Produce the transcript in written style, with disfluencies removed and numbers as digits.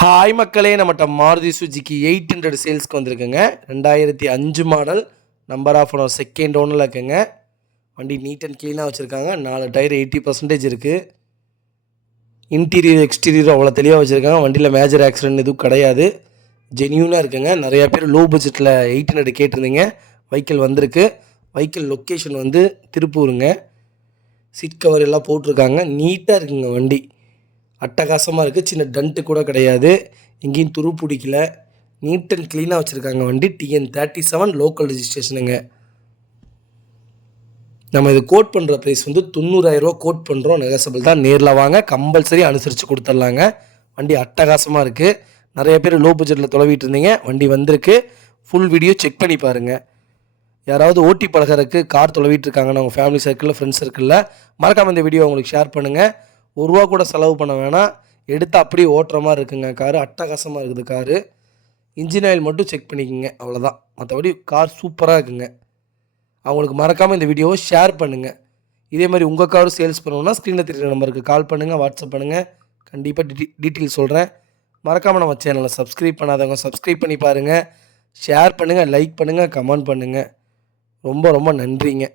Hi மக்களே, நம்மகிட்ட மாருதி சுஜுக்கி 800 சேல்ஸ்க்கு வந்திருக்குங்க. 2005 model, number of owner second ஓனரில் இருக்குங்க. வண்டி நீட் அண்ட் க்ளீனாக வச்சுருக்காங்க. 4 டயர் 80% இருக்குது. இன்டீரியர் எக்ஸ்டீரியர் அவ்வளோ தெளிவாக வச்சுருக்காங்க. வண்டியில் மேஜர் ஆக்சிடென்ட் எதுவும் கிடையாது. ஜென்யூனாக இருக்குங்க. நிறையா பேர் லோ பட்ஜெட்டில் 800 கேட்டிருந்தீங்க. வெஹிக்கிள் வந்திருக்கு. வெஹிக்கிள் லொக்கேஷன் வந்து திருப்பூருங்க. சீட் கவர் எல்லாம் போட்டிருக்காங்க. நீட்டாக இருக்குங்க வண்டி. அட்டகாசமாக இருக்குது. சின்ன டண்ட்டு கூட கிடையாது. எங்கேயும் துரு பிடிக்கல. நீட் அண்ட் க்ளீனாக வச்சுருக்காங்க வண்டி. TN37 local ரெஜிஸ்ட்ரேஷனுங்க. நம்ம இது கோட் பண்ணுற ப்ரைஸ் வந்து 90,000 கோட் பண்ணுறோம். நெகசபிள் தான். நேரில் வாங்க, கம்பல்சரி அனுசரித்து கொடுத்துட்லாங்க. வண்டி அட்டகாசமாக இருக்குது. நிறைய பேர் லோ பட்ஜெட்டில் தொலைவிட்டு இருந்தீங்க. வண்டி வந்திருக்கு. ஃபுல் வீடியோ செக் பண்ணி பாருங்கள். யாராவது ஓட்டி பழகிறதுக்கு கார் தொலைவிட்டு இருக்காங்கன்னா உங்கள் ஃபேமிலி சர்க்கிளில், ஃப்ரெண்ட்ஸ் சர்க்கிளில் மறக்காமல் இந்த வீடியோ உங்களுக்கு ஷேர் பண்ணுங்கள். ₹1 கூட செலவு பண்ண வேணாம். எடுத்து அப்படியே ஓட்டுற மாதிரி இருக்குங்க. காரு அட்டகாசமாக இருக்குது. காரு இன்ஜின் ஆயில் மட்டும் செக் பண்ணிக்கோங்க, அவ்வளோதான். மற்றபடி கார் சூப்பராக இருக்குங்க. அவங்களுக்கு மறக்காமல் இந்த வீடியோவை ஷேர் பண்ணுங்கள். இதே மாதிரி உங்கள் காரும் சேல்ஸ் பண்ணணுன்னா ஸ்க்ரீனில் தெரியுற நம்பருக்கு கால் பண்ணுங்கள், வாட்ஸ்அப் பண்ணுங்கள். கண்டிப்பாக டீட்டெயில் சொல்கிறேன். மறக்காமல் நம்ம சேனலை சப்ஸ்கிரைப் பண்ணாதவங்க சப்ஸ்கிரைப் பண்ணி பாருங்கள். ஷேர் பண்ணுங்கள், லைக் பண்ணுங்கள், கமெண்ட் பண்ணுங்கள். ரொம்ப ரொம்ப நன்றிங்க.